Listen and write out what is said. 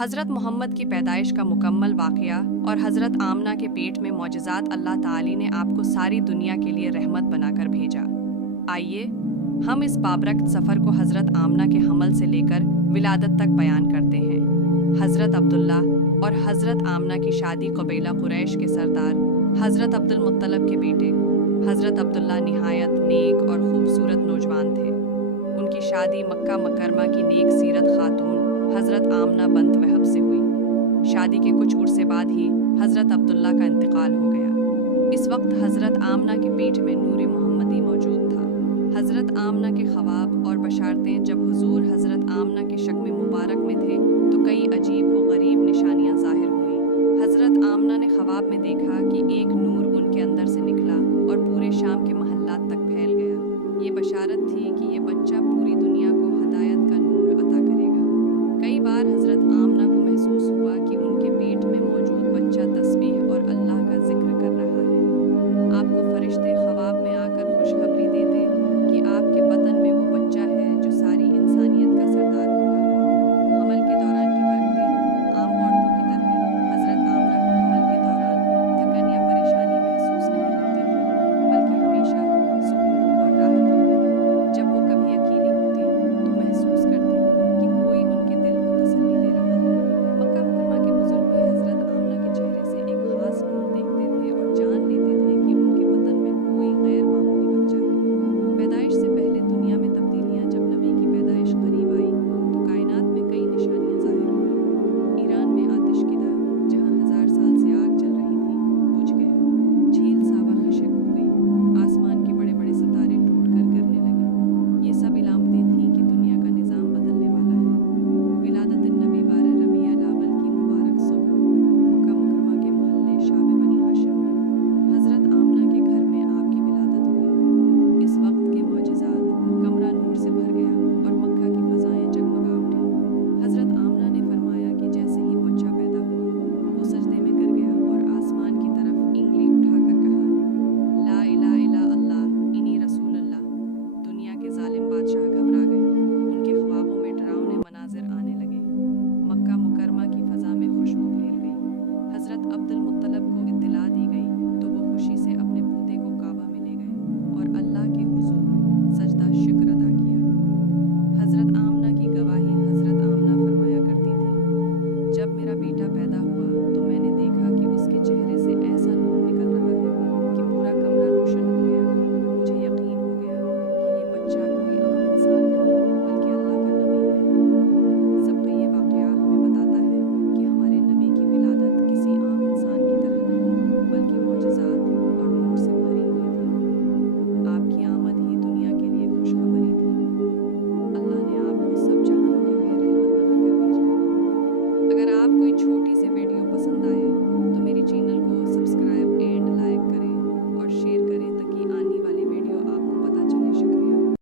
حضرت محمد کی پیدائش کا مکمل واقعہ اور حضرت آمنہ کے پیٹ میں معجزات اللہ تعالی نے آپ کو ساری دنیا کے لیے رحمت بنا کر بھیجا۔ آئیے ہم اس بابرکت سفر کو حضرت آمنہ کے حمل سے لے کر ولادت تک بیان کرتے ہیں۔ حضرت عبداللہ اور حضرت آمنہ کی شادی قبیلہ قریش کے سردار حضرت عبد المطلب کے بیٹے حضرت عبداللہ نہایت نیک اور خوبصورت نوجوان تھے۔ ان کی شادی مکہ مکرمہ کی نیک سیرت خاتون حضرت آمنہ بنت وہب سے ہوئی۔ شادی کے کچھ عرصے بعد ہی حضرت عبداللہ کا انتقال ہو گیا۔ اس وقت حضرت آمنہ کے پیٹ میں نور محمدی موجود تھا۔ حضرت آمنہ کے خواب اور بشارتیں جب حضور حضرت آمنہ کے شکم مبارک میں تھے تو کئی عجیب و غریب نشانیاں ظاہر ہوئیں۔ حضرت آمنہ نے خواب میں دیکھا کہ ایک نور ان کے اندر سے نکلا اور پورے شام کے محلات تک پھیل گیا۔ یہ بشارت تھی کہ یہ